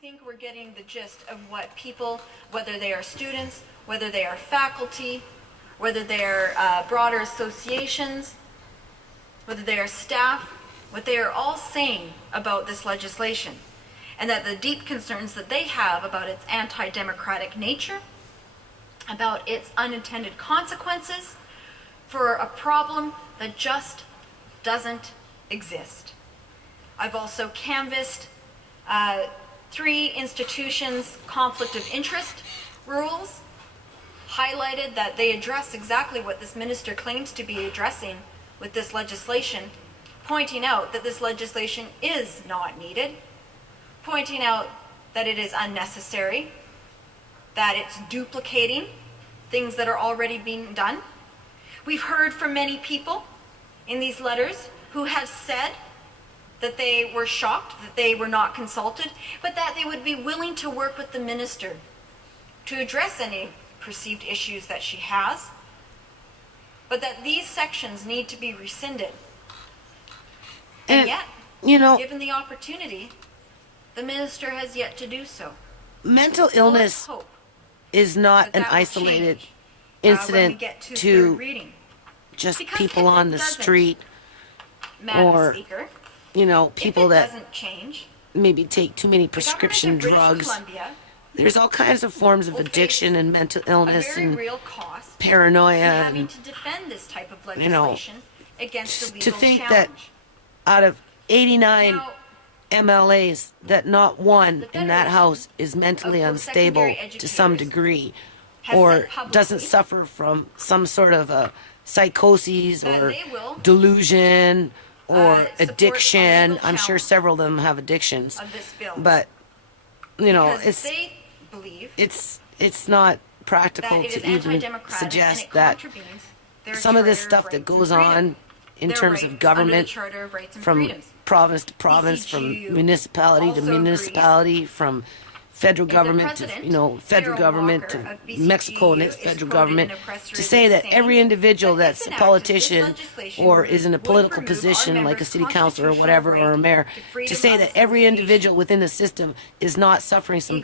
think we're getting the gist of what people, whether they are students, whether they are faculty, whether they are broader associations, whether they are staff, what they are all saying about this legislation, and that the deep concerns that they have about its anti-democratic nature, about its unintended consequences for a problem that just doesn't exist. I've also canvassed 3 institutions' conflict of interest rules, highlighted that they address exactly what this minister claims to be addressing with this legislation, pointing out that this legislation is not needed, pointing out that it is unnecessary, that it's duplicating things that are already being done. We've heard from many people in these letters who have said that they were shocked, that they were not consulted, but that they would be willing to work with the minister to address any perceived issues that she has, but that these sections need to be rescinded. And yet, given the opportunity, the minister has yet to do so. Mental illness is not an isolated incident to just people on the street or people that maybe take too many prescription drugs. There's all kinds of forms of addiction and mental illness and paranoia and, to think that out of 89 MLAs that not one in that house is mentally unstable to some degree or doesn't suffer from some sort of a psychosis or delusion or addiction. I'm sure several of them have addictions, but it's not practical to even suggest that some of this stuff that goes on in terms of government, from province to province, from municipality to municipality, from federal government to federal government to Mexico and its federal government, to say that every individual that's a politician or is in a political position like a city councilor or whatever, or a mayor, to say that every individual within the system is not suffering from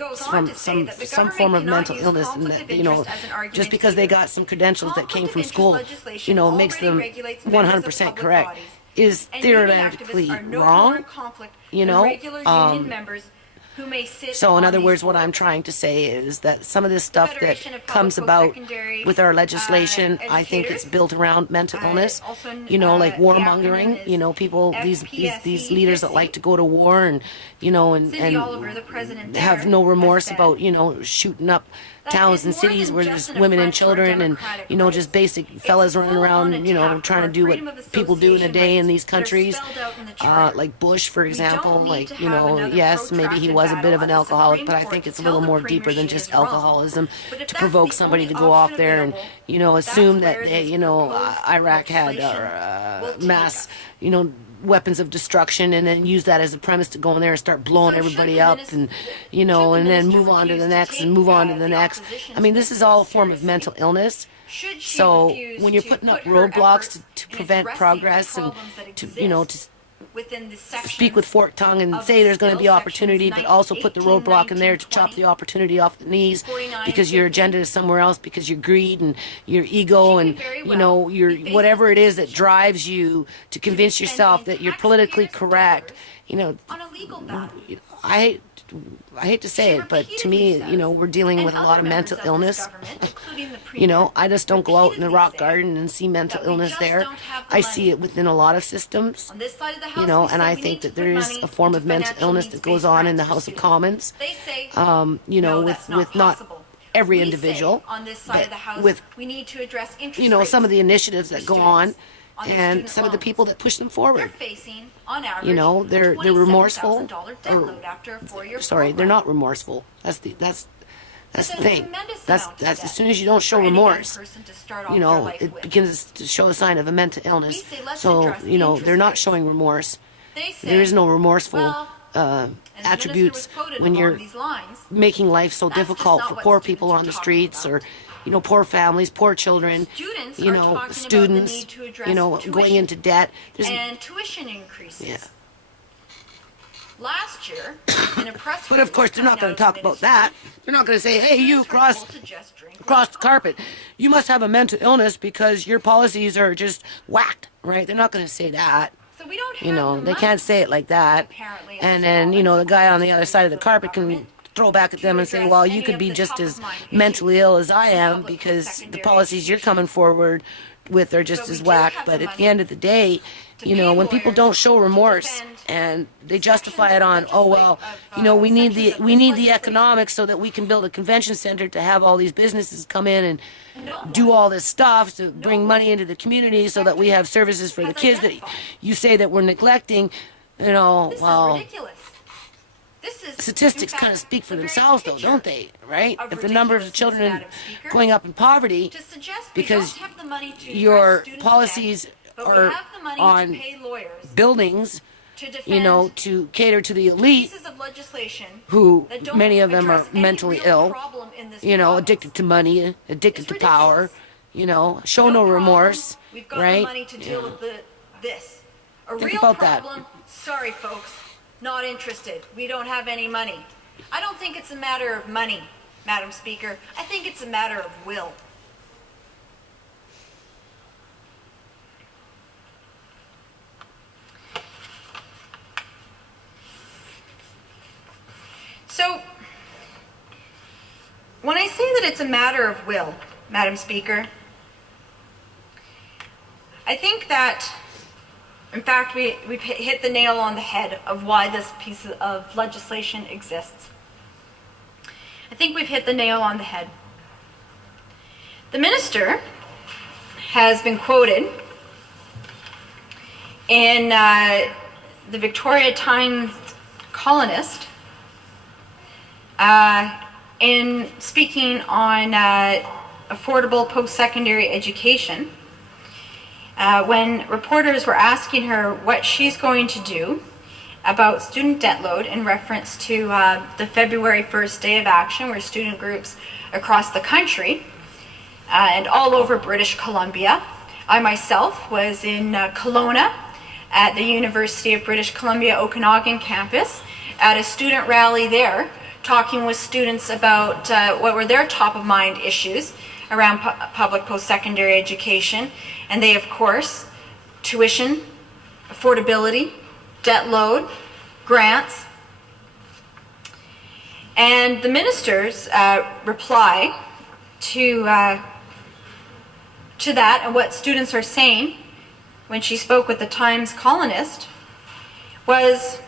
some form of mental illness, and that just because they got some credentials that came from school makes them 100% correct is theoretically wrong. So in other words, what I'm trying to say is that some of this stuff that comes about with our legislation, I think it's built around mental illness, like warmongering, people, these leaders that like to go to war and have no remorse about, shooting up towns and cities where there's women and children and, just basic fellas running around, trying to do what people do in a day in these countries, like Bush, for example, yes, maybe he was a bit of an alcoholic, but I think it's a little more deeper than just alcoholism to provoke somebody to go off there and, assume that they, Iraq had mass, weapons of destruction, and then use that as a premise to go in there and start blowing everybody up, and and then move on to the next and move on to the next. I mean, this is all a form of mental illness. So when you're putting up roadblocks to prevent progress and to speak with forked tongue and say there's going to be opportunity, but also put the roadblock in there to chop the opportunity off the knees because your agenda is somewhere else, because your greed and your ego and your whatever it is that drives you to convince yourself that you're politically correct. I hate to say it, but to me, we're dealing with a lot of mental illness. I just don't go out in the rock garden and see mental illness there. I see it within a lot of systems, and I think that there is a form of mental illness that goes on in the House of Commons, with not every individual, but with, some of the initiatives that go on and some of the people that push them forward. They're remorseful. They're not remorseful. That's the thing. That's as soon as you don't show remorse, it begins to show a sign of a mental illness. So, they're not showing remorse. There is no remorseful attributes when you're making life so difficult for poor people on the streets, or poor families, poor children, students, going into debt. And tuition increases. Yeah. last year in a press But of course, they're not going to talk about that. They're not going to say, hey, you cross the carpet. You must have a mental illness because your policies are just whacked, right? They're not going to say that. So we don't have You know, the they money, can't say it like that. apparently, And then, you know, the guy on the other side of the carpet can throw back at them and say, well, you could be just as mentally ill as I am because the policies you're coming forward with are just as whacked. But at the end of the day, you know, when people don't show remorse and they justify it on, oh well, you know, we need the economics so that we can build a convention center to have all these businesses come in and do all this stuff to bring money into the community so that we have services for the kids that you say that we're neglecting, you know, This is well, ridiculous. This is, statistics in kind of fact, speak for the very themselves though, picture don't they, right? of If the numbers of ridiculousness, children Madam Speaker, going up in poverty to suggest we because don't have the money to your address student policies debt, but we are have the money on to pay lawyers buildings, to defend you know, to cater to the elite, pieces of legislation who that don't many of them are address any mentally real ill, problem in this you know, province. addicted to money, addicted It's to power, ridiculous. you know, show no problem. remorse, We've got right? the money to deal with this. A Think real about that. problem. Sorry, folks, not interested. We don't have any money. I don't think it's a matter of money, Madam Speaker. I think it's a matter of will. So, when I say that it's a matter of will, Madam Speaker, I think that, in fact, we've hit the nail on the head of why this piece of legislation exists. I think we've hit the nail on the head. The minister has been quoted in the Victoria Times Colonist in speaking on affordable post-secondary education when reporters were asking her what she's going to do about student debt load in reference to the February 1st Day of Action, where student groups across the country and all over British Columbia. I myself was in Kelowna at the University of British Columbia Okanagan campus at a student rally there, talking with students about what were their top of mind issues around public post-secondary education. And they, of course, tuition, affordability, debt load, grants. And the minister's reply to that and what students are saying when she spoke with the Times Colonist was,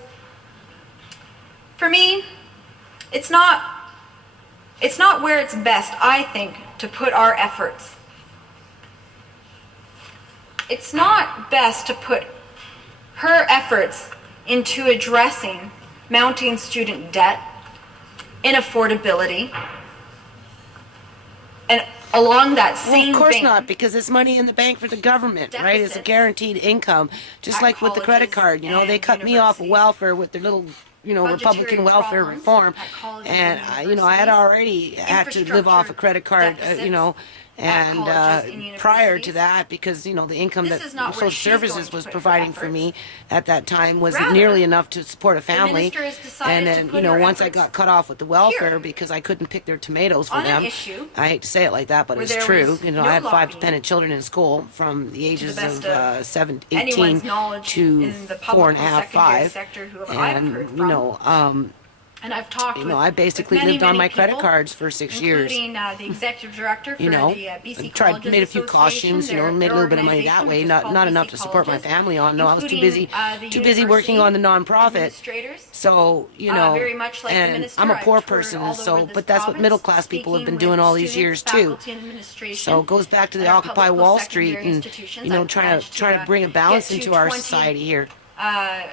for me, it's not where it's best, I think, to put our efforts. It's not best to put her efforts into addressing mounting student debt, inaffordability, and along that same Well, of course vein, not, because it's money in the bank for the government, right? It's a Deficits guaranteed income, just at like with the credit colleges card. You know, they and cut me off of universities. welfare with their little, you know, Budgetary Republican welfare problems reform, at colleges and and you know, I had universities, already had to live off a credit card, infrastructure you know. deficits at colleges And and prior to universities. that, because you know the income This that is not where social she's going services to was put her providing for efforts. me at that time wasn't Rather, nearly enough to support a family. minister has decided And to then put you know her once I efforts got cut off with the welfare here because I couldn't pick their tomatoes for on an them. issue I hate to say it like that, but where it's there true. was You know, no I had 5 lobbying dependent children in school from the ages best of of 18 anyone's knowledge to in the 4 public and a half, post-secondary 5. sector who I've And heard you from. know, And I've talked you with, know, I basically with many, lived on many my credit people, cards for 6 years. including the executive director for You know, the BC tried Colleges made a few Association, costumes, you know, their- made a their little bit of money that organization, way, which is not called enough BC to support my Colleges, family on. No, I was too busy including, the busy working on the university nonprofit. administrators. So, you know, Very much like the and minister, I'm a I've poor toured person, all so over this but that's what province, middle class people have been speaking doing with all these years students, too. faculty, and administration So it goes back to the at our Occupy public Wall post-secondary Street and institutions. you know I've trying managed to bring a balance get to into our 20 society here.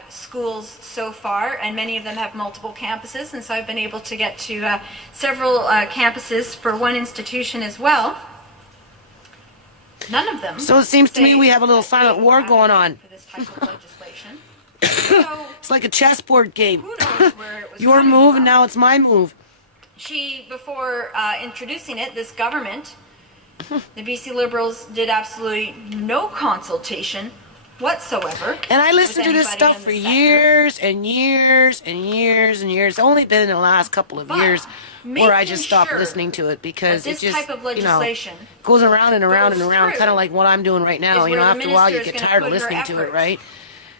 schools so far, and many of them have multiple campuses, and so I've been able to get to several campuses for one institution as well. None of them. So it seems to me say we have a little that silent they war have going on. for this type of legislation. So It's like a chessboard game. who knows where it was Your coming move from. and now it's my move. She, before introducing it, this government, the BC Liberals did absolutely no consultation whatsoever. And I listened to with this anybody stuff in for the sector. years and years and years and years. It's only been in the last couple of But years where I making just stopped sure listening to it because that it this just, type of legislation goes around and around and goes around, through kind of like what I'm doing right now. is You know, where the after a while you minister get is tired of gonna put her listening to it, efforts, right?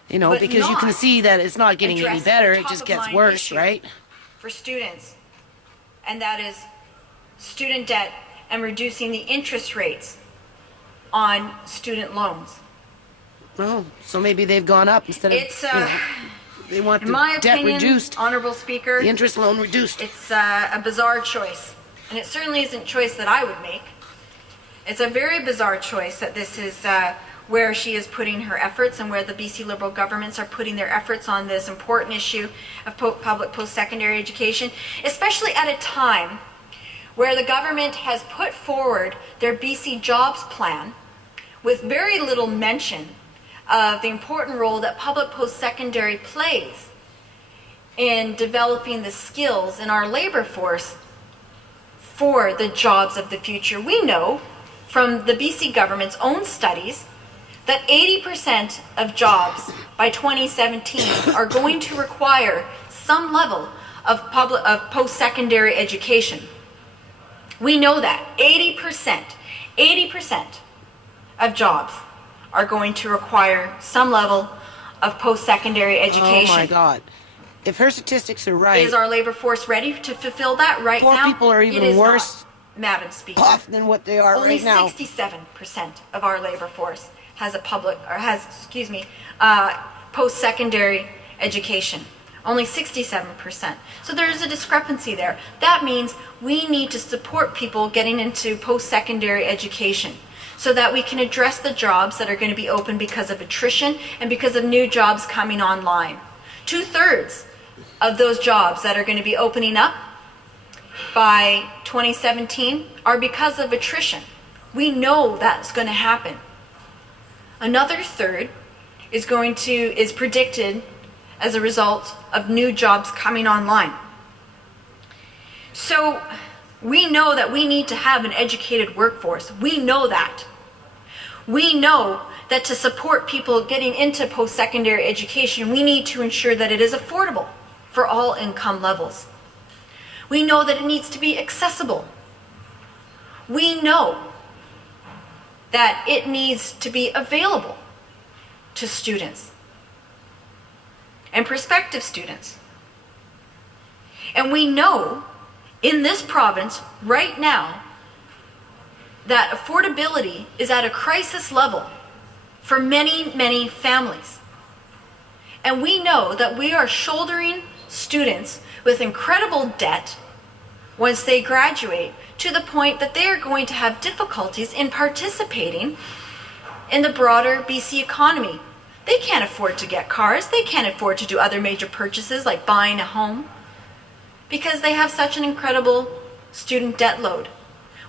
You know, but because you can not see that it's not getting any address better, the it just gets top-of-mind worse, issue right? for students, and that is student debt and reducing the interest rates on student loans. Well, so maybe they've gone up instead of, It's, they want in the my debt opinion, reduced, Honorable Speaker, the interest loan reduced. it's a bizarre choice, and it certainly isn't a choice that I would make. It's a very bizarre choice that this is where she is putting her efforts and where the BC Liberal governments are putting their efforts on this important issue of public post-secondary education, especially at a time where the government has put forward their BC Jobs Plan with very little mention of the important role that public post-secondary plays in developing the skills in our labor force for the jobs of the future. We know from the BC government's own studies that 80% of jobs by 2017 are going to require some level of post-secondary education. We know that 80% of jobs are going to require some level of post-secondary education. Oh my God. If her statistics are right, Is our labor force ready to fulfill that right poor now? people are It even is worse not, Madam Speaker. off than what they are Only right now. 67% of our labor force has post-secondary education. Only 67%. So there's a discrepancy there. That means we need to support people getting into post-secondary education so that we can address the jobs that are going to be open because of attrition and because of new jobs coming online. 2/3 of those jobs that are going to be opening up by 2017 are because of attrition. We know that's going to happen. Another third is predicted as a result of new jobs coming online. So we know that we need to have an educated workforce. We know that. We know that to support people getting into post-secondary education, we need to ensure that it is affordable for all income levels. We know that it needs to be accessible. We know that it needs to be available to students and prospective students. And we know in this province right now that affordability is at a crisis level for many, many families. And we know that we are shouldering students with incredible debt once they graduate to the point that they are going to have difficulties in participating in the broader BC economy. They can't afford to get cars. They can't afford to do other major purchases like buying a home because they have such an incredible student debt load.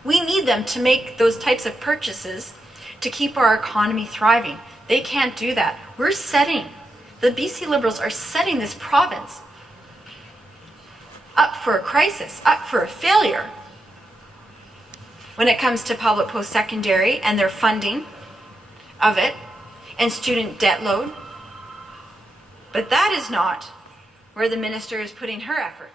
We need them to make those types of purchases to keep our economy thriving. They can't do that. The BC Liberals are setting this province up for a crisis, up for a failure when it comes to public post-secondary and their funding of it and student debt load. But that is not where the minister is putting her effort.